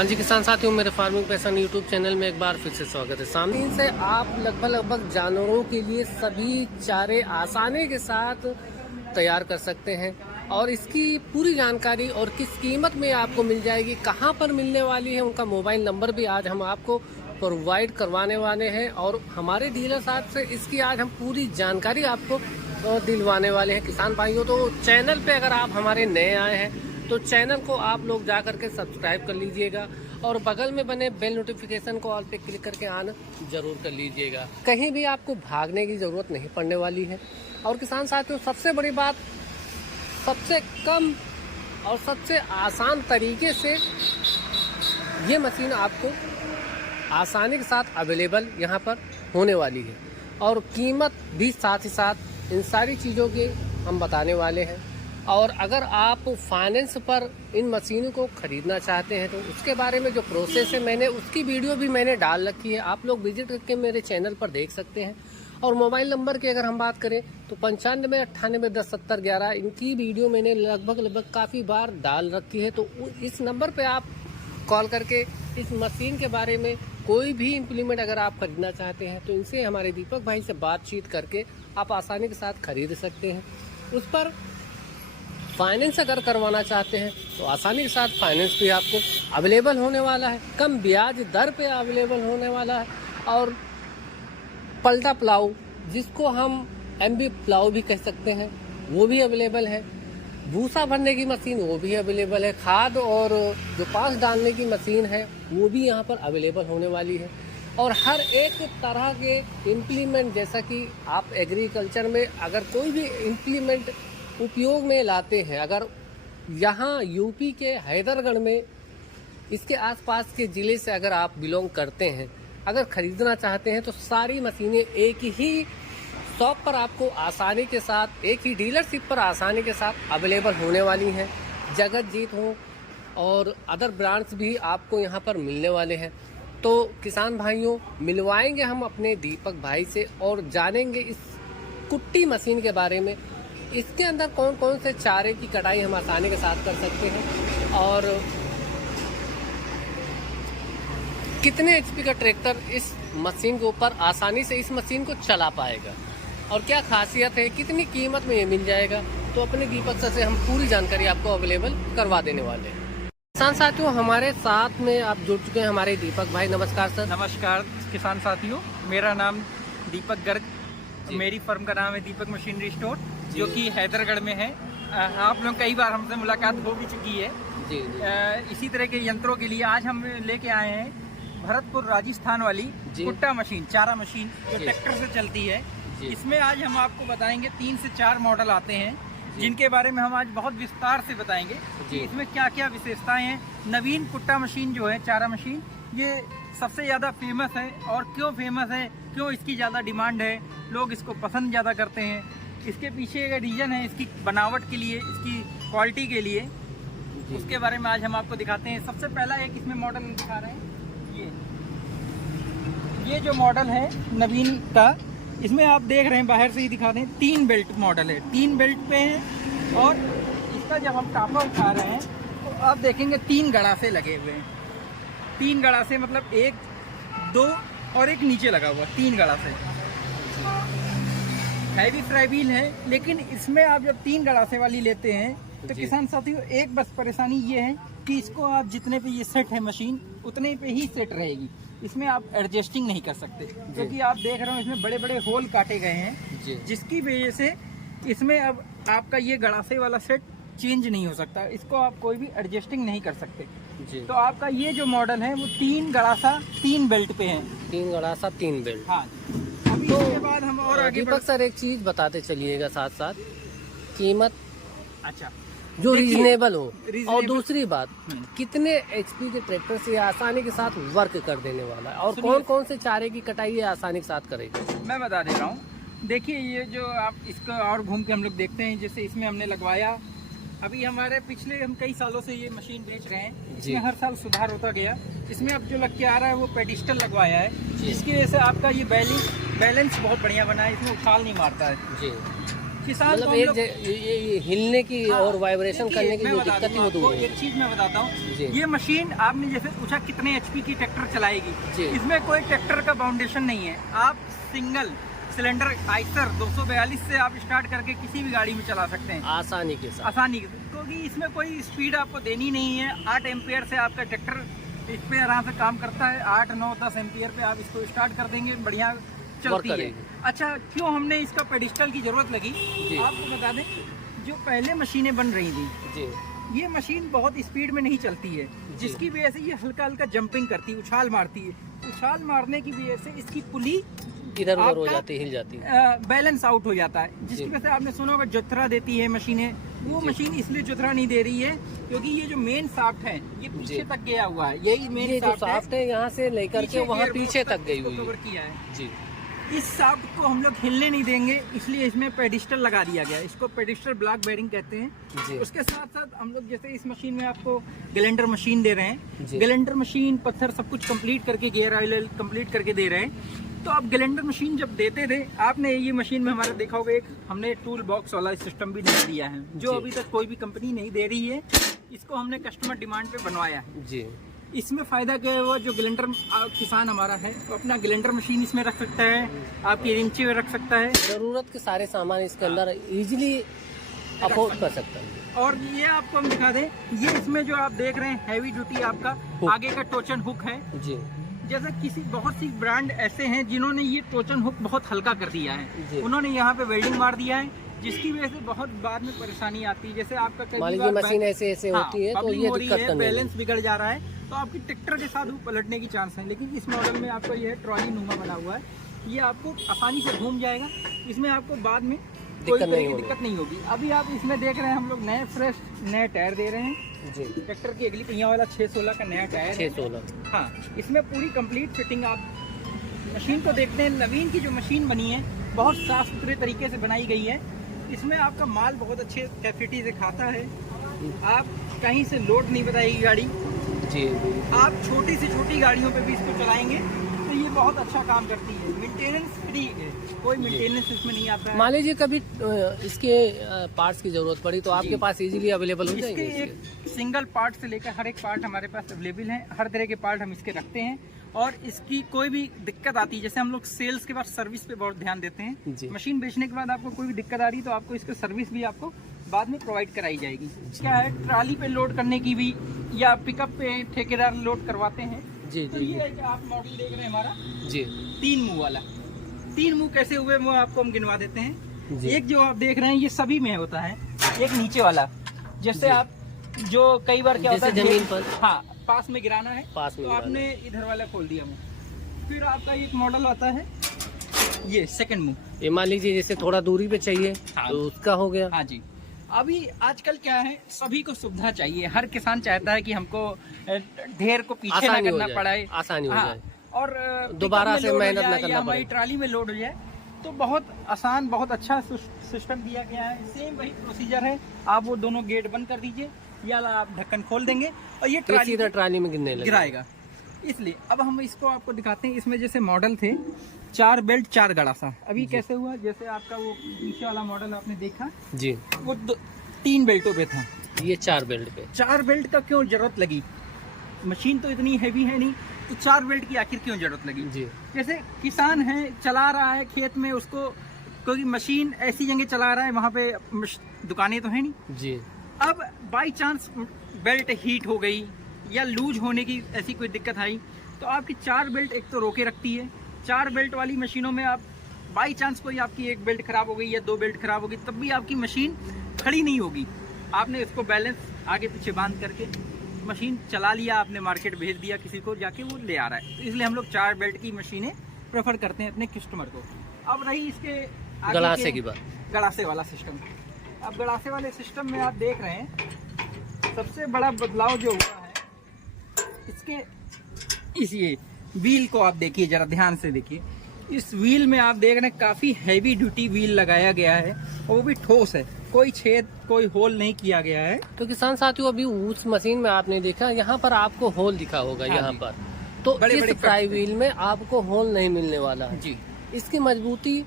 हाँ जी किसान साथियों, मेरे फार्मिंग पैशन यूट्यूब चैनल में एक बार फिर से स्वागत है। सामने से आप लगभग जानवरों के लिए सभी चारे आसानी के साथ तैयार कर सकते हैं और इसकी पूरी जानकारी और किस कीमत में आपको मिल जाएगी, कहाँ पर मिलने वाली है, उनका मोबाइल नंबर भी आज हम आपको प्रोवाइड करवाने वाले हैं और हमारे डीलर साहब से इसकी आज हम पूरी जानकारी आपको दिलवाने वाले हैं। किसान भाइयों, तो चैनल पे अगर आप हमारे नए आए हैं तो चैनल को आप लोग जा करके सब्सक्राइब कर लीजिएगा और बगल में बने बेल नोटिफिकेशन को ऑल पे क्लिक करके ऑन जरूर कर लीजिएगा। कहीं भी आपको भागने की ज़रूरत नहीं पड़ने वाली है। और किसान साथियों, सबसे बड़ी बात, सबसे कम और सबसे आसान तरीके से ये मशीन आपको आसानी के साथ अवेलेबल यहाँ पर होने वाली है और कीमत भी साथ ही साथ इन सारी चीज़ों के हम बताने वाले हैं। और अगर आप फाइनेंस पर इन मशीनों को ख़रीदना चाहते हैं तो उसके बारे में जो प्रोसेस है, मैंने उसकी वीडियो भी मैंने डाल रखी है, आप लोग विजिट करके मेरे चैनल पर देख सकते हैं। और मोबाइल नंबर की अगर हम बात करें तो 95 98 10 70 11, इनकी वीडियो मैंने लगभग काफ़ी बार डाल रखी है। तो इस नंबर पर आप कॉल करके इस मशीन के बारे में कोई भी इम्प्लीमेंट अगर आप खरीदना चाहते हैं तो इनसे हमारे दीपक भाई से बातचीत करके आप आसानी के साथ खरीद सकते हैं। उस पर फाइनेंस अगर करवाना चाहते हैं तो आसानी के साथ फाइनेंस भी आपको अवेलेबल होने वाला है, कम ब्याज दर पे अवेलेबल होने वाला है। और पलटा प्लाऊ, जिसको हम एमबी प्लाऊ भी कह सकते हैं, वो भी अवेलेबल है। भूसा भरने की मशीन वो भी अवेलेबल है। खाद और जो पास डालने की मशीन है वो भी यहाँ पर अवेलेबल होने वाली है। और हर एक तरह के इम्प्लीमेंट, जैसा कि आप एग्रीकल्चर में अगर कोई भी इम्प्लीमेंट उपयोग में लाते हैं, अगर यहाँ यूपी के हैदरगढ़ में इसके आसपास के ज़िले से अगर आप बिलोंग करते हैं, अगर ख़रीदना चाहते हैं तो सारी मशीनें एक ही शॉप पर आपको आसानी के साथ, एक ही डीलरशिप पर आसानी के साथ अवेलेबल होने वाली हैं। जगत जीत हो और अदर ब्रांड्स भी आपको यहाँ पर मिलने वाले हैं। तो किसान भाइयों, मिलवाएंगे हम अपने दीपक भाई से और जानेंगे इस कुट्टी मशीन के बारे में, इसके अंदर कौन कौन से चारे की कटाई हम आसानी के साथ कर सकते हैं और कितने एचपी का ट्रैक्टर इस मशीन के ऊपर आसानी से इस मशीन को चला पाएगा और क्या खासियत है, कितनी कीमत में ये मिल जाएगा। तो अपने दीपक सर से हम पूरी जानकारी आपको अवेलेबल करवा देने वाले हैं। किसान साथियों, हमारे साथ में आप जुड़ चुके हैं हमारे दीपक भाई। नमस्कार सर। नमस्कार किसान साथियों, मेरा नाम दीपक गर्ग, मेरी फर्म का नाम है दीपक मशीनरी स्टोर, जो कि हैदरगढ़ में है। आप लोग कई बार हमसे मुलाकात हो भी चुकी है जी। इसी तरह के यंत्रों के लिए आज हम लेके आए हैं भरतपुर राजस्थान वाली कुट्टा मशीन, चारा मशीन जो ट्रैक्टर से चलती है। इसमें आज हम आपको बताएंगे 3 से 4 मॉडल आते हैं, जिनके बारे में हम आज बहुत विस्तार से बताएंगे कि इसमें क्या क्या विशेषताएं हैं। नवीन कुट्टा मशीन जो है, चारा मशीन, ये सबसे ज़्यादा फेमस है। और क्यों फेमस है, क्यों इसकी ज़्यादा डिमांड है, लोग इसको पसंद ज़्यादा करते हैं, इसके पीछे का रीज़न है इसकी बनावट के लिए, इसकी क्वालिटी के लिए। उसके बारे में आज हम आपको दिखाते हैं। सबसे पहला एक इसमें मॉडल हम दिखा रहे हैं, ये जो मॉडल है नवीन का, इसमें आप देख रहे हैं, बाहर से ही दिखा दें, 3 बेल्ट मॉडल है, 3 बेल्ट पे है। और इसका जब हम टापा उठा रहे हैं तो आप देखेंगे 3 गड़ासे लगे हुए हैं। 3 गड़ासे मतलब 1, 2 और एक नीचे लगा हुआ, 3 गड़ासे। हैवी फ्राइवील है, लेकिन इसमें आप जब 3 गड़ासे वाली लेते हैं तो किसान साथियों, एक बस परेशानी ये है कि इसको आप जितने पे ये सेट है मशीन, उतने पे ही सेट रहेगी। इसमें आप एडजस्टिंग नहीं कर सकते, क्योंकि आप देख रहे हो इसमें बड़े बड़े होल काटे गए हैं, जिसकी वजह से इसमें अब आपका ये गड़ासे वाला सेट चेंज नहीं हो सकता। इसको आप कोई भी एडजस्टिंग नहीं कर सकते। तो आपका ये जो मॉडल है वो 3 गड़ासा 3 बेल्ट पे है। 3 गड़ासा 3 बेल्ट। हाँ। अभी तो इसके बाद हम और आगे दीपक सर एक चीज बताते चलिएगा साथ साथ, कीमत अच्छा जो रीजनेबल हो, और दूसरी बात, कितने एचपी के ट्रैक्टर से आसानी के साथ वर्क कर देने वाला है और कौन कौन से चारे की कटाई है आसानी के साथ करेगा। मैं बता दे रहा हूँ। देखिए, ये जो आप इसको और घूम के हम लोग देखते हैं, जैसे इसमें हमने लगवाया, अभी हमारे पिछले हम कई सालों से ये मशीन बेच रहे हैं, इसमें हर साल सुधार होता गया। इसमें अब जो लग के आ रहा है वो पेडिस्टल लगवाया है, जिसकी वजह से आपका ये बैलेंस बहुत बढ़िया बना है, इसमें उछाल नहीं मारता है। किसान मतलब ये हिलने की और वाइब्रेशन करने की जो दिक्कत है वो दूर है। एक चीज मैं बताता हूँ, ये मशीन आपने जैसे पूछा कितने HP की ट्रैक्टर चलाएगी, इसमें कोई ट्रैक्टर का फाउंडेशन नहीं है। आप सिंगल सिलेंडर आइसर 242 से आप स्टार्ट करके किसी भी गाड़ी में चला सकते हैं आसानी के साथ, क्योंकि इसमें कोई स्पीड आपको देनी नहीं है। 8 एम्पियर से आपका ट्रैक्टर इस पे आराम से काम करता है। 8, 9, 10 एम्पियर पे आप इसको स्टार्ट कर देंगे, बढ़िया चलती है। अच्छा, क्यों हमने इसका पेडिस्टल की जरूरत लगी आपको बता दें, जो पहले मशीनें बन रही थी ये मशीन बहुत स्पीड में नहीं चलती है, जिसकी वजह से ये हल्का हल्का जंपिंग करती है, उछाल मारती है। उछाल मारने की वजह से इसकी पुली इधर उधर हो जाती है, हिल जाती है, बैलेंस आउट हो जाता है, जिसकी वजह से आपने सुना होगा जोथरा देती है मशीनें। वो मशीन इसलिए जोथरा नहीं दे रही है क्योंकि ये जो मेन शाफ्ट है ये पीछे तक गया हुआ है। यही मेन शाफ्ट है, यहाँ से लेकर के वहाँ पीछे तक गई हुई कवर किया है जी। इस शाफ्ट को हम लोग हिलने नहीं देंगे, इसलिए इसमें पेडिस्टल लगा दिया गया है। इसको पेडिस्टल ब्लॉक बेयरिंग कहते हैं। उसके साथ साथ हम लोग जैसे इस मशीन में आपको ग्लेंडर मशीन दे रहे हैं, ग्लेंडर मशीन पत्थर सब कुछ कंप्लीट करके, गियर ऑयल कंप्लीट करके दे रहे हैं। तो आप ग्लेंडर मशीन जब देते थे, आपने ये मशीन में हमारा देखा होगा, एक हमने टूल बॉक्स वाला सिस्टम भी दे दिया है, जो अभी तक कोई भी कंपनी नहीं दे रही है। इसको हमने कस्टमर डिमांड पे बनवाया है जी। इसमें फायदा क्या है, वो जो ग्लेंडर किसान हमारा है तो अपना ग्लेंडर मशीन इसमें रख सकता है, आपकी रिंची में रख सकता है, जरूरत के सारे सामान इसके अंदर इजीली अफोर्ड कर सकता है। और ये आपको हम दिखा दें, ये इसमें जो आप देख रहे हैं हैवी ड्यूटी आपका आगे का टोचन हुक है जी। जैसे किसी बहुत सी ब्रांड ऐसे हैं जिन्होंने ये टोचन हुक बहुत हल्का कर दिया है, उन्होंने यहाँ पे वेल्डिंग मार दिया है, जिसकी वजह से बहुत बाद में परेशानी आती है। जैसे आपका कई बार मशीन ऐसे होती है तो ये दिक्कत नहीं, बैलेंस बिगड़ जा रहा है तो आपकी ट्रैक्टर के साथ पलटने की चांस है। लेकिन इस मॉडल में आपको ये ट्रॉली नुमा बना हुआ है, ये आपको आसानी से घूम जाएगा, इसमें आपको बाद में कोई दिक्कत नहीं होगी। अभी आप इसमें देख रहे हैं हम लोग नए फ्रेश नए टायर दे रहे हैं जी। ट्रैक्टर की अगली पहिया वाला 616 का नया टायर 616। हाँ, इसमें पूरी कंप्लीट फिटिंग आप मशीन को देखते हैं। नवीन की जो मशीन बनी है बहुत साफ सुथरे तरीके से बनाई गई है। इसमें आपका माल बहुत अच्छे कैपेसिटी से खाता है, आप कहीं से लोड नहीं बताएगी गाड़ी जी। आप छोटी से छोटी गाड़ियों पे भी इसको चलाएंगे तो ये बहुत अच्छा काम करती है। मेंटेनेंस फ्री है, कोई मेंटेनेंस इसमें नहीं आता है। मान लीजिए कभी इसके पार्ट्स की जरूरत पड़ी तो आपके पास इजीली अवेलेबल हो जाएंगे। इसके एक सिंगल पार्ट से लेकर हर एक पार्ट हमारे पास अवेलेबल है, हर तरह के पार्ट हम इसके रखते हैं। और इसकी कोई भी दिक्कत आती है, जैसे हम लोग सेल्स के बाद सर्विस पे बहुत ध्यान देते हैं। मशीन बेचने के बाद आपको कोई भी दिक्कत आ रही तो आपको इसकी सर्विस भी आपको बाद में प्रोवाइड कराई जाएगी। क्या है, ट्राली पे लोड करने की भी या पिकअप पे ठेकेदार लोड करवाते हैं जी। तो ये जो आप मॉडल देख रहे हैं हमारा जी 3 मुंह वाला, 3 मुंह कैसे हुए वो आपको हम गिनवा देते हैं। एक जो आप देख रहे हैं ये सभी में होता है, एक नीचे वाला जैसे आप जो कई बार क्या होता है जमीन पर हाँ पास में गिराना है तो आपने इधर वाला खोल दिया मुंह। फिर आपका एक मॉडल आता है ये सेकंड मुंह, ये मान लीजिए जैसे थोड़ा दूरी पे चाहिए तो उसका हो गया। हाँ जी। अभी आजकल क्या है, सभी को सुविधा चाहिए, हर किसान चाहता है कि हमको ढेर को पीछे ना करना पड़े, आसानी हो जाए और दोबारा से मेहनत न करना हमारी ट्राली में लोड हो जाए। तो बहुत आसान बहुत अच्छा सिस्टम दिया गया है। सेम वही प्रोसीजर है, आप वो दोनों गेट बंद कर दीजिए या आप ढक्कन खोल देंगे और ये ट्राली में गिराएगा। इसलिए अब हम इसको आपको दिखाते हैं। इसमें जैसे मॉडल थे 4 बेल्ट 4 गड़ासा, अभी कैसे हुआ, जैसे आपका वो पीछे वाला मॉडल आपने देखा जी, वो 3 बेल्टों पे था, ये 4 बेल्ट पे। 4 बेल्ट का क्यों जरूरत लगी? मशीन तो इतनी हैवी है नहीं, तो 4 बेल्ट की आखिर क्यों जरूरत लगी जी? जैसे किसान है चला रहा है खेत में, उसको क्योंकि मशीन ऐसी जगह चला रहा है वहाँ पे दुकानें तो है नहीं जी। अब बाई चांस बेल्ट हीट हो गई या लूज होने की ऐसी कोई दिक्कत आई तो आपकी 4 बेल्ट एक तो रोके रखती है। 4 बेल्ट वाली मशीनों में आप बाई चांस कोई आपकी एक बेल्ट खराब हो गई या 2 बेल्ट खराब हो गई तब भी आपकी मशीन खड़ी नहीं होगी। आपने इसको बैलेंस आगे पीछे बांध करके मशीन चला लिया, आपने मार्केट भेज दिया किसी को, जाके वो ले आ रहा है। तो इसलिए हम लोग 4 बेल्ट की मशीनें प्रेफर करते हैं अपने कस्टमर को। अब रही इसके गड़ासे की बात, गड़ासे वाला सिस्टम। अब गड़ासे वाले सिस्टम में आप देख रहे हैं सबसे बड़ा बदलाव जो हुआ है इसके इस ये व्हील को आप देखिए, जरा ध्यान से देखिए। इस व्हील में आप देख रहे हैं काफी हैवी ड्यूटी व्हील लगाया गया है और वो भी ठोस है, कोई छेद कोई होल नहीं किया गया है। तो किसान साथियों अभी उस मशीन में आपने देखा, यहाँ पर आपको होल दिखा होगा यहाँ पर, तो इस फ्लाई व्हील में आपको होल नहीं मिलने वाला है जी। इसकी मजबूती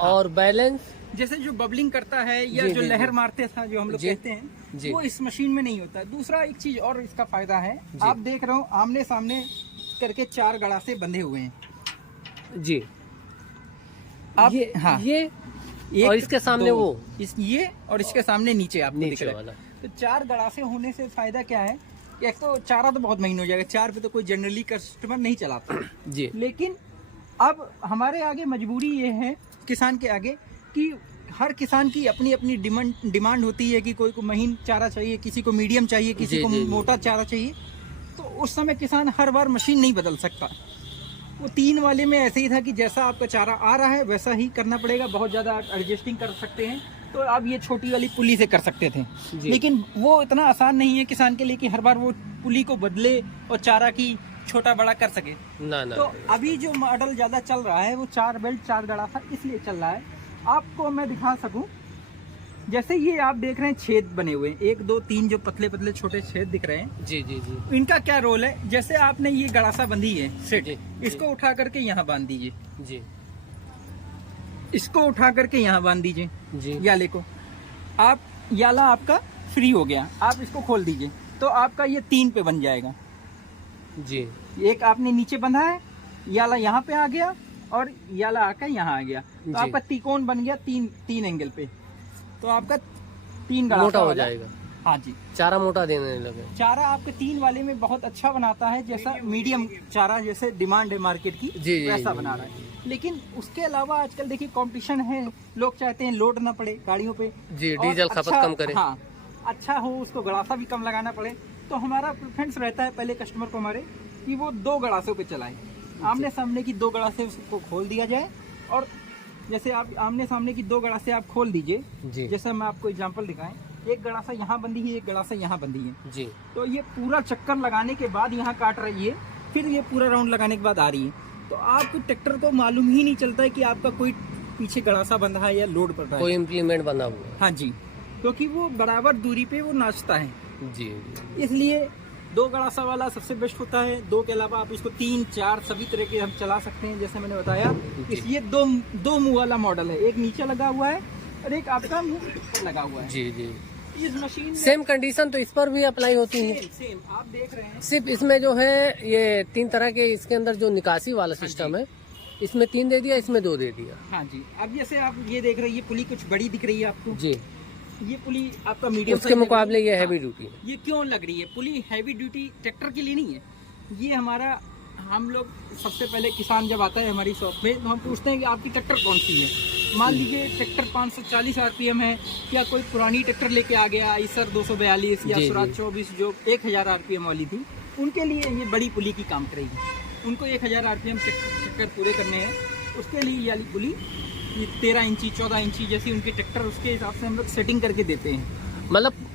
और बैलेंस जैसे जो बबलिंग करता है या जो लहर मारते था जो हम लोग कहते हैं, वो इस मशीन में नहीं होता। दूसरा एक चीज और इसका फायदा है, आप देख रहे हो आमने सामने करके 4 गड़ासे बंधे हुए हैं जी। आप ये और इसके सामने वो ये और इसके सामने नीचे आपको दिख रहा वाला। है। तो 4 गड़ासे होने से फायदा क्या है कि एक तो चारा तो बहुत महंगा हो जाएगा, 4 पे तो कोई जनरली कस्टमर नहीं चलाता जी। लेकिन अब हमारे आगे मजबूरी ये है किसान के आगे कि हर किसान की अपनी अपनी डिमांड होती है कि कोई को महीन चारा चाहिए, किसी को मीडियम चाहिए, किसी को मोटा चारा चाहिए। तो उस समय किसान हर बार मशीन नहीं बदल सकता। वो 3 वाले में ऐसे ही था कि जैसा आपका चारा आ रहा है वैसा ही करना पड़ेगा, बहुत ज़्यादा एडजस्टिंग कर सकते हैं। तो आप ये छोटी वाली पुली से कर सकते थे, लेकिन वो इतना आसान नहीं है किसान के लिए कि हर बार वो पुली को बदले और चारा की छोटा बड़ा कर सके ना। तो अभी जो मॉडल ज़्यादा चल रहा है वो 4 बेल्ट 4 गड़ासा इसलिए चल रहा है। आपको मैं दिखा सकूं, जैसे ये आप देख रहे हैं छेद बने हुए हैं, 1 2 3 जो पतले पतले छोटे छेद दिख रहे हैं जी जी जी। इनका क्या रोल है? जैसे आपने ये गड़ासा बंधी है सेट, इसको उठा करके यहाँ बांध दीजिए जी, इसको उठा करके यहाँ बांध दीजिए जी। याले को आप, याला आपका फ्री हो गया, आप इसको खोल दीजिए तो आपका ये 3 पे बन जाएगा जी। एक आपने नीचे बंधा है, याला यहाँ पे आ गया और याला आकर यहाँ आ गया, तो आपका त्रिकोण बन गया 3 एंगल पे। तो आपका 3 गड़ा मोटा हो जाएगा। हाँ जी, चारा मोटा देने लगे। चारा आपके 3 वाले में बहुत अच्छा बनाता है, जैसा मीडियम चारा जैसे डिमांड है मार्केट की जी, वैसा बना रहा है। लेकिन उसके अलावा आजकल देखिए कंपटीशन है, लोग चाहते हैं लोड ना पड़े गाड़ियों पे जी, डीजल खपत कम करे, हाँ अच्छा हो, उसको गड़ासा भी कम लगाना पड़े। तो हमारा प्रेफरेंस रहता है पहले कस्टमर को हमारे कि वो 2 गड़ासों पे चलाएं, आमने सामने की 2 गड़ासे उसको खोल दिया जाए। और जैसे आप आमने सामने की 2 गड़ासे आप खोल दीजिए, जैसे मैं आपको एग्जांपल दिखाएं, एक गड़ासा यहाँ बंधी है, एक गड़ासा यहाँ बंधी है जी। तो ये पूरा चक्कर लगाने के बाद यहाँ काट रही है, फिर ये पूरा राउंड लगाने के बाद आ रही है। तो आपको ट्रैक्टर को मालूम ही नहीं चलता है कि आपका कोई पीछे गड़ासा बंधा है या लोड पड़ रहा है, कोई इम्प्लीमेंट बंधा हुआ है। हाँ जी, क्योंकि वो बराबर दूरी पे वो नाचता है जी। इसलिए 2 गड़ासा वाला सबसे बेस्ट होता है। 2 के अलावा आप इसको 3 4 सभी तरह के हम चला सकते हैं, जैसे मैंने बताया। ये 2 मुंह वाला मॉडल है, एक नीचे लगा हुआ है और एक आपका मुंह लगा हुआ है जी जी। इस मशीन सेम कंडीशन तो इस पर भी अप्लाई होती है, सेम आप देख रहे हैं। सिर्फ इसमें जो है ये 3 तरह के इसके अंदर जो निकासी वाला सिस्टम है, इसमें 3 दे दिया, इसमें 2 दे दिया। हाँ जी, अब जैसे आप ये देख रहे हैं, ये पुली कुछ बड़ी दिख रही है आपको जी, ये पुली आपका मीडियम, उसके मुकाबले ये हैवी ड्यूटी है। ये क्यों लग रही है? पुली हैवी ड्यूटी ट्रैक्टर के लिए नहीं है, ये हमारा, हम लोग सबसे पहले किसान जब आता है हमारी शॉप पे तो हम पूछते हैं कि आपकी ट्रैक्टर कौन सी है। मान लीजिए ट्रैक्टर 540 आरपीएम है, या कोई पुरानी ट्रैक्टर लेके आ गया आइसर 242 या स्वराज 24 जो 1000 आरपीएम वाली थी, उनके लिए ये बड़ी पुली की काम करेगी। उनको 1000 आरपीएम चक्कर पूरे करने हैं, उसके लिए ये वाली पुली 13 इंची 14 इंची जैसी उनकी ट्रैक्टर, उसके हिसाब से हम लोग सेटिंग करके देते हैं। मतलब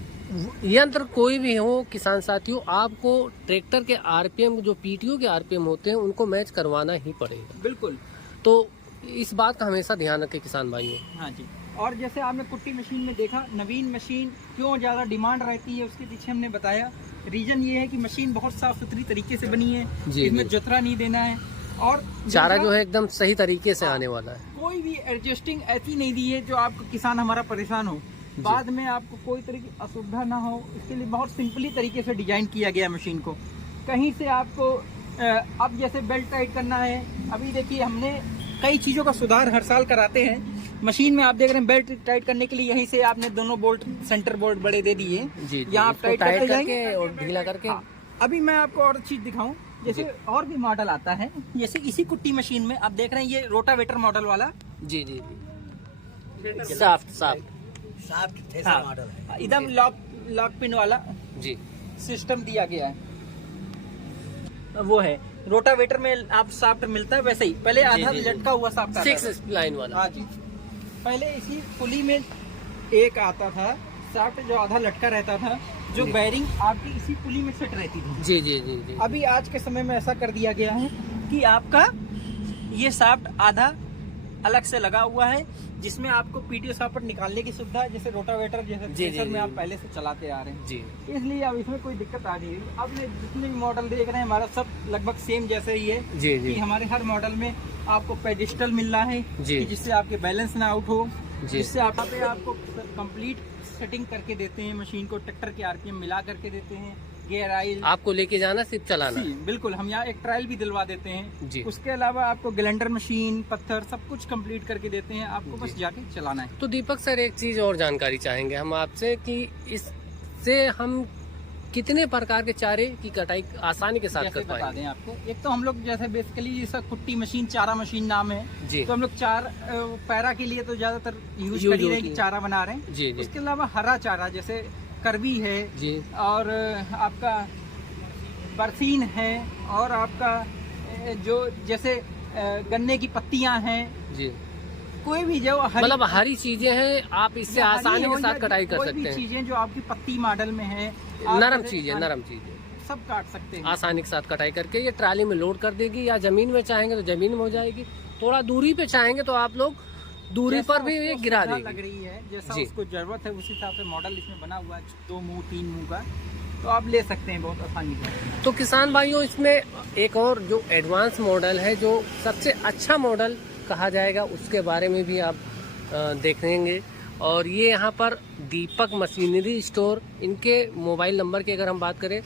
यंत्र कोई भी हो किसान साथियों, आपको ट्रैक्टर के आरपीएम जो पीटीओ के आरपीएम होते हैं उनको मैच करवाना ही पड़ेगा। बिल्कुल, तो इस बात का हमेशा ध्यान रखें किसान भाइयों। हाँ जी, और जैसे आपने कुट्टी मशीन में देखा, नवीन मशीन क्यों ज़्यादा डिमांड रहती है उसके पीछे हमने बताया। रीजन ये है कि मशीन बहुत साफ सुथरी तरीके से बनी है, इसमें जतरा नहीं देना है, और चारा जो है एकदम सही तरीके से आने वाला है। कोई भी एडजस्टिंग ऐसी नहीं दी है जो आपको किसान हमारा परेशान हो, बाद में आपको कोई तरह की असुविधा ना हो, इसके लिए बहुत सिंपली तरीके से डिजाइन किया गया मशीन को। कहीं से आपको अब जैसे बेल्ट टाइट करना है, अभी देखिए हमने कई चीज़ों का सुधार हर साल कराते हैं मशीन में। आप देख रहे हैं बेल्ट टाइट करने के लिए यहीं से आपने दोनों बोल्ट, सेंटर बोल्ट बड़े दे दिए, यहाँ आप टाइट करते जाएंगे और ढीला करके। अभी मैं आपको और चीज दिखाऊं, जैसे और भी मॉडल आता है, जैसे इसी कुट्टी मशीन में आप देख रहे हैं ये रोटावेटर मॉडल वाला जी जी जी, साफ्ट थ्रेशर मॉडल है, एकदम लॉक पिन वाला जी सिस्टम दिया गया है। वो है रोटावेटर में आप साफ्ट मिलता है वैसे ही, पहले आधा लटका हुआ साफ्ट 6 लाइन वाला। हाँ जी, पहले इसी पुली में एक आता था साफ्ट जो आधा लटका रहता था, जो बैरिंग आपकी इसी पुली में सेट रहती थी जी जी जी जी। अभी आज के समय में ऐसा कर दिया गया है कि आपका ये साफ्ट आधा अलग से लगा हुआ है, जिसमें आपको पीटीओ साफ्ट निकालने की सुविधा है, जैसे रोटावेटर जैसे थ्रेशर में आप पहले से चलाते आ रहे हैं जी। इसलिए अब इसमें कोई दिक्कत आ रही है। अब जितने भी मॉडल देख रहे हैं हमारा सब लगभग सेम जैसे ही है जी जी। कि हमारे हर मॉडल में आपको पेडिस्टल मिल रहा है, जिससे आपके बैलेंस ना आउट हो, जिससे आप पे आपको कंप्लीट सेटिंग करके देते हैं मशीन को, ट्रैक्टर के आरपीएम मिला करके देते हैं, गियर ऑयल आपको लेके जाना सिर्फ चलाना। बिल्कुल, हम यहाँ एक ट्रायल भी दिलवा देते हैं जी। उसके अलावा आपको ग्राइंडर मशीन, पत्थर सब कुछ कंप्लीट करके देते हैं, आपको बस जाके चलाना है। तो दीपक सर एक चीज और जानकारी चाहेंगे हम आपसे कि इससे हम कितने प्रकार के चारे की कटाई आसानी के साथ कर बता पाएंगे? दें आपको, एक तो हम लोग जैसे बेसिकली जैसा कुट्टी मशीन, चारा मशीन नाम है जी। तो हम लोग पैरा के लिए तो ज्यादातर यूज कर ही रहे हैं कि चारा बना रहे हैं। जी। उसके अलावा हरा चारा जैसे करवी है जी। और आपका बरसीन है और आपका जो जैसे गन्ने की पत्तियां हैं, जी। कोई भी जो मतलब हरी चीजें हैं, आप इससे आसानी के साथ कटाई कर सकते हैं। चीजें जो आपकी पत्ती मॉडल में है, नरम चीजें सब काट सकते हैं आसानी के साथ कटाई करके। ये ट्राली में लोड कर देगी, या जमीन में चाहेंगे तो जमीन में हो जाएगी, थोड़ा दूरी पे चाहेंगे तो आप लोग दूरी पर भी ये गिरा देगी। लग रही है जैसा जी। उसको जरूरत है उस हिसाब से मॉडल इसमें बना हुआ है, 2 मुंह 3 मुंह का, तो आप ले सकते हैं बहुत आसानी से। तो किसान भाइयों, इसमें एक और जो एडवांस मॉडल है, जो सबसे अच्छा मॉडल कहा जाएगा, उसके बारे में भी आप देखेंगे। और ये यहाँ पर दीपक मशीनरी स्टोर, इनके मोबाइल नंबर की अगर हम बात करें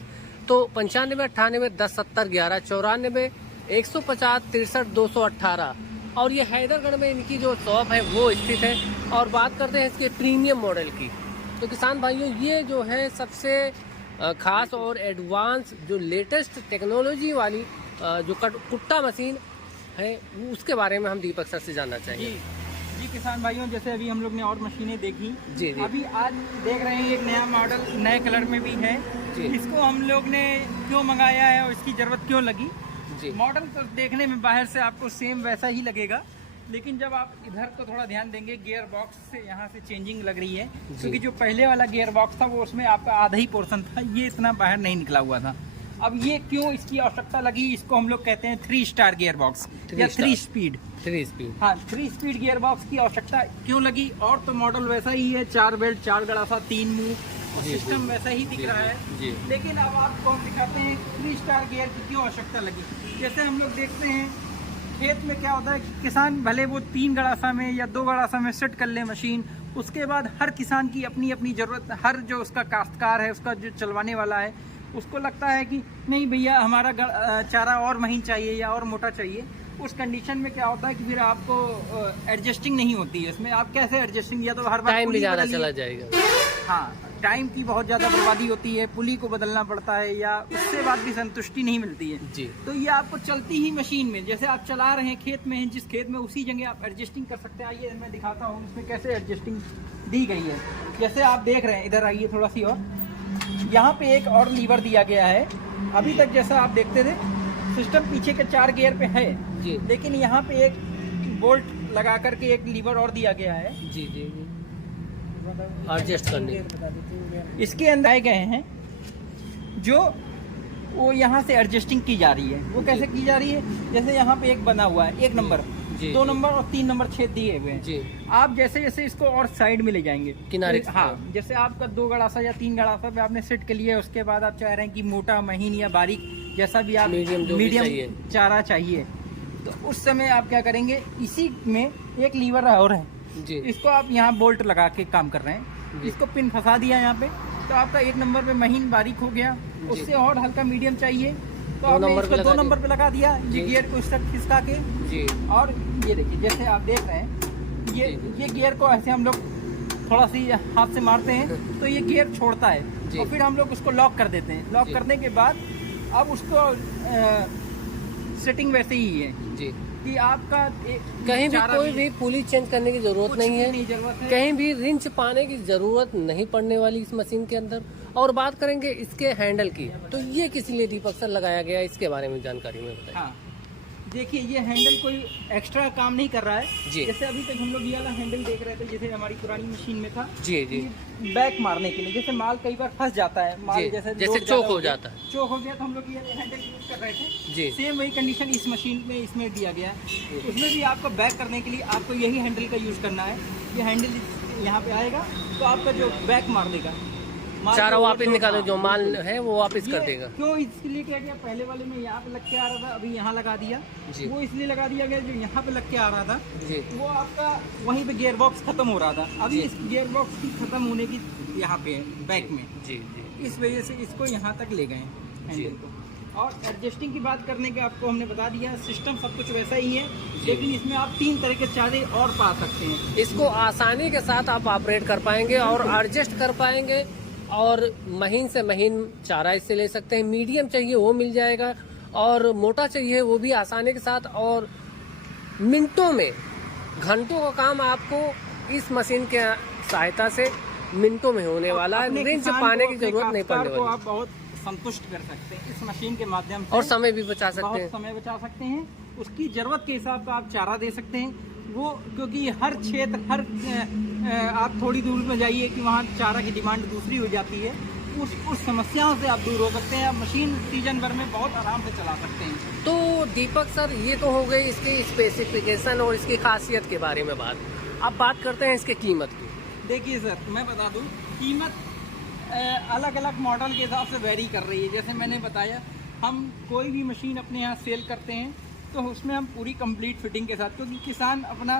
तो 95 98 10 70 11, 94 150 63 218। और ये हैदरगढ़ में इनकी जो शॉप है वो स्थित है। और बात करते हैं इसके प्रीमियम मॉडल की, तो किसान भाइयों ये जो है सबसे खास और एडवांस जो लेटेस्ट टेक्नोलॉजी वाली जो कुट्टा मशीन है, उसके बारे में हम दीपक सर से जानना चाहेंगे। जी किसान भाइयों, जैसे अभी हम लोग ने और मशीनें देखी, जी। अभी आज देख रहे हैं एक नया मॉडल नए कलर में भी है जी। इसको हम लोग ने क्यों मंगाया है और इसकी जरूरत क्यों लगी। जी। मॉडल तो देखने में बाहर से आपको सेम वैसा ही लगेगा, लेकिन जब आप इधर को थोड़ा ध्यान देंगे, गियर बॉक्स से यहाँ से चेंजिंग लग रही है, क्योंकि जो पहले वाला गियर बॉक्स था वो उसमें आपका आधा ही पोर्शन था, ये इतना बाहर नहीं निकला हुआ था। अब ये क्यों इसकी आवश्यकता लगी, इसको हम लोग कहते हैं 3 स्टार गियर बॉक्स या 3 स्पीड। हाँ, 3 स्पीड गियर बॉक्स की आवश्यकता क्यों लगी। और तो मॉडल वैसा ही है, 4 बेल्ट, 4 गड़ासा, 3 मुंह, सिस्टम वैसा ही दिख रहा है। लेकिन अब आपको दिखाते हैं 3 स्टार गियर की क्यों आवश्यकता लगी। जैसे हम लोग देखते हैं खेत में क्या होता है कि किसान भले वो 3 गड़ासा में या 2 गड़ासा में सेट कर ले मशीन, उसके बाद हर किसान की अपनी अपनी ज़रूरत, हर जो उसका काश्तकार है, उसका जो चलवाने वाला है, उसको लगता है कि नहीं भैया हमारा चारा और महीन चाहिए या और मोटा चाहिए। उस कंडीशन में क्या होता है कि फिर आपको एडजस्टिंग नहीं होती है इसमें। आप कैसे एडजस्टिंग, या तो हर बार टाइम भी ज़्यादा चला जाएगा। हाँ, टाइम की बहुत ज़्यादा बर्बादी होती है, पुली को बदलना पड़ता है, या उससे बाद भी संतुष्टि नहीं मिलती है। जी। तो ये आपको चलती ही मशीन में, जैसे आप चला रहे हैं खेत में, जिस खेत में उसी जगह आप एडजस्टिंग कर सकते हैं। आइए मैं दिखाता हूँ इसमें कैसे एडजस्टिंग दी गई है। जैसे आप देख रहे हैं, इधर आइए थोड़ा सी, और यहाँ पे एक और लीवर दिया गया है। अभी तक जैसा आप देखते थे सिस्टम पीछे के 4 गियर पे है जी। लेकिन यहाँ पे एक बोल्ट लगा करके एक लीवर और दिया गया है। जी। एडजस्ट करने इसके अंदर आए गए हैं जो वो यहाँ से एडजस्टिंग की जा रही है। वो कैसे की जा रही है, जैसे यहाँ पे एक बना हुआ है, 1 नंबर, 2 नंबर और 3 नंबर छेद दिए हुए हैं। जी। आप जैसे जैसे इसको और साइड में ले जाएंगे किनारे, हाँ, जैसे आपका 2 गड़ासा या 3 गड़ासा पे आपने सेट कर लिया है, उसके बाद आप चाह रहे हैं कि मोटा, महीन या बारीक, जैसा भी आप मीडियम चारा चाहिए, तो उस समय आप क्या करेंगे, इसी में एक लीवर और है जी। इसको आप यहाँ बोल्ट लगा के काम कर रहे हैं। इसको पिन फंसा दिया यहाँ पे, तो आपका 1 नंबर पे महीन बारीक हो गया। उससे और हल्का मीडियम चाहिए तो आपने इसको 2 नंबर पे लगा दिया। ये गियर को इस तरह खिसका के जी। और ये देखिए, जैसे आप देख रहे हैं, ये गियर को ऐसे हम लोग थोड़ा सी हाथ से मारते हैं तो ये गियर छोड़ता है, और फिर हम लोग उसको लॉक कर देते हैं। लॉक करने के बाद अब उसको सेटिंग वैसे ही है जी, कि आपका कहीं भी कोई भी पुली चेंज करने की जरूरत नहीं है, कहीं भी रिंच पाने की जरूरत नहीं पड़ने वाली इस मशीन के अंदर। और बात करेंगे इसके हैंडल की, तो ये किस लिए दीपक सर लगाया गया, इसके बारे में जानकारी में बताइए। हाँ, देखिए ये हैंडल कोई एक्स्ट्रा काम नहीं कर रहा है जी। जैसे अभी तक हम लोग ये वाला हैंडल देख रहे थे, जैसे हमारी पुरानी मशीन में था जी जी, बैक मारने के लिए, जैसे माल कई बार फंस जाता है, माल जैसे चोक हो जाता है, चोक हो गया, तो हम लोग ये हैंडल यूज कर रहे थे जी। सेम वही कंडीशन इस मशीन में इसमें दिया गया है। उसमें भी आपको बैक करने के लिए आपको यही हैंडल का यूज करना है। ये हैंडल यहाँ पे आएगा तो आपका जो बैक मार देगा, चारा वापस निकालो, जो माल है वो वापस कर देगा। क्यों इसलिए क्या किया, पहले वाले में यहाँ पे लग के आ रहा था, अभी यहाँ लगा दिया। वो इसलिए लगा दिया गया, जो यहाँ पे लग के आ रहा था वो आपका वहीं पे गियर बॉक्स खत्म हो रहा था। अभी इस गियर बॉक्स की खत्म होने की यहाँ पे है बैक में, इस वजह से इसको यहाँ तक ले गए हैंडल को। और एडजस्टिंग की बात करने के आपको हमने बता दिया, सिस्टम सब कुछ वैसा ही है, लेकिन इसमें आप 3 तरह के चारे और पा सकते हैं। इसको आसानी के साथ आप ऑपरेट कर पाएंगे और एडजस्ट कर पाएंगे, और महीन से महीन चारा इससे ले सकते हैं। मीडियम चाहिए वो मिल जाएगा, और मोटा चाहिए वो भी आसानी के साथ, और मिनटों में, घंटों का काम आपको इस मशीन के सहायता से मिनटों में होने वाला है। रिंच पाने की जरूरत नहीं पड़ने वाली। आप बहुत संतुष्ट कर सकते हैं इस मशीन के माध्यम से, और समय भी बचा सकते हैं। समय बचा सकते हैं। उसकी जरूरत के हिसाब से आप चारा दे सकते हैं वो, क्योंकि हर क्षेत्र आप थोड़ी दूर में जाइए कि वहाँ चारा की डिमांड दूसरी हो जाती है, उस समस्याओं से आप दूर हो सकते हैं। आप मशीन सीजन भर में बहुत आराम से चला सकते हैं। तो दीपक सर, ये तो हो गई इसकी स्पेसिफिकेशन और इसकी खासियत के बारे में बात। अब बात करते हैं इसके कीमत की। देखिए सर, मैं बता दूं, कीमत अलग अलग मॉडल के हिसाब से वेरी कर रही है। जैसे मैंने बताया, हम कोई भी मशीन अपने यहाँ सेल करते हैं तो उसमें हम पूरी कंप्लीट फिटिंग के साथ, क्योंकि किसान अपना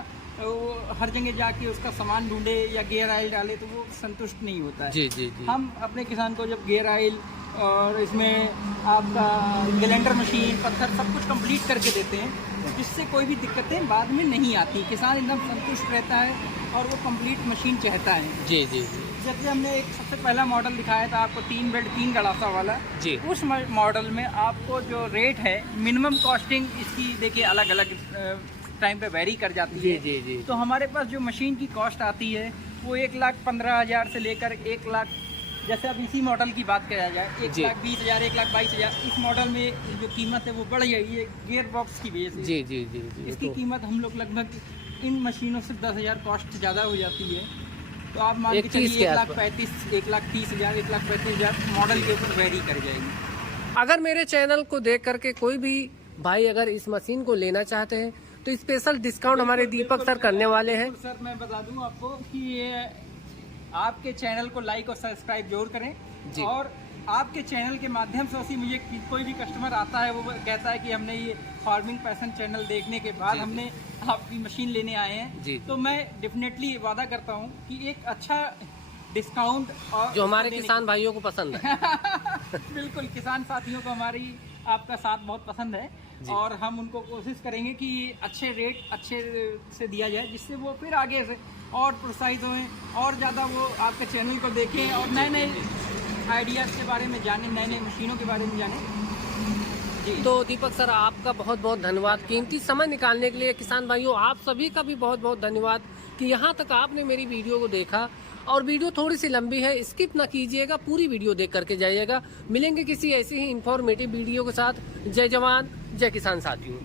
हर जगह जाके उसका सामान ढूंढे या गियर ऑयल डाले तो वो संतुष्ट नहीं होता है। जी। हम अपने किसान को जब गियर ऑयल और इसमें आपका ग्राइंडर मशीन, पत्थर सब कुछ कंप्लीट करके देते हैं, जिससे कोई भी दिक्कतें बाद में नहीं आती। किसान एकदम संतुष्ट रहता है और वो कंप्लीट मशीन चाहता है। जी। जैसे हमने एक सबसे पहला मॉडल दिखाया था आपको 3 बेल्ट 3 गड़ासा वाला जी। उस मॉडल में आपको जो रेट है, मिनिमम कॉस्टिंग इसकी देखिए अलग अलग टाइम पे वेरी कर जाती है। जी। तो हमारे पास जो मशीन की कॉस्ट आती है वो 1,15,000 से लेकर 1 लाख, जैसे अब इसी मॉडल की बात किया जाए 1,20,000 1,22,000, इस मॉडल में जो कीमत है वो बढ़ गई है गियर बॉक्स की वजह से। जी। इसकी कीमत हम लोग लगभग इन मशीनों से 10,000 कॉस्ट ज़्यादा हो जाती है। तो आप मान के चलिए 1,35,000 1,30,000 1,35,000 मॉडल के ऊपर वेरी कर जाएगी। अगर मेरे चैनल को देख करके कोई भी भाई अगर इस मशीन को लेना चाहते हैं तो स्पेशल डिस्काउंट हमारे दीपक सर करने वाले हैं। सर मैं बता दूं आपको कि ये आपके चैनल को लाइक और सब्सक्राइब जरूर करें जी। और आपके चैनल के माध्यम से मुझे कोई भी कस्टमर आता है वो कहता है कि हमने ये फार्मिंग पैशन चैनल देखने के बाद हमने आपकी मशीन लेने आए हैं जी। तो मैं डेफिनेटली वादा करता हूँ कि एक अच्छा डिस्काउंट और जो हमारे किसान भाइयों को पसंद है बिल्कुल, किसान साथियों को हमारी आपका साथ बहुत पसंद है और हम उनको कोशिश करेंगे कि अच्छे रेट अच्छे से दिया जाए, जिससे वो फिर आगे से और प्रोत्साहित हों और ज़्यादा वो आपके चैनल को देखें और नए नए आइडियाज़ के बारे में जाने, नए नए मशीनों के बारे में जाने जी। तो दीपक सर आपका बहुत बहुत धन्यवाद, कीमती समय निकालने के लिए। किसान भाइयों आप सभी का भी बहुत बहुत धन्यवाद कि यहाँ तक आपने मेरी वीडियो को देखा। और वीडियो थोड़ी सी लंबी है, स्किप ना कीजिएगा, पूरी वीडियो देख करके जाइएगा। मिलेंगे किसी ऐसी ही इंफॉर्मेटिव वीडियो के साथ। जय जवान जय किसान साथियों।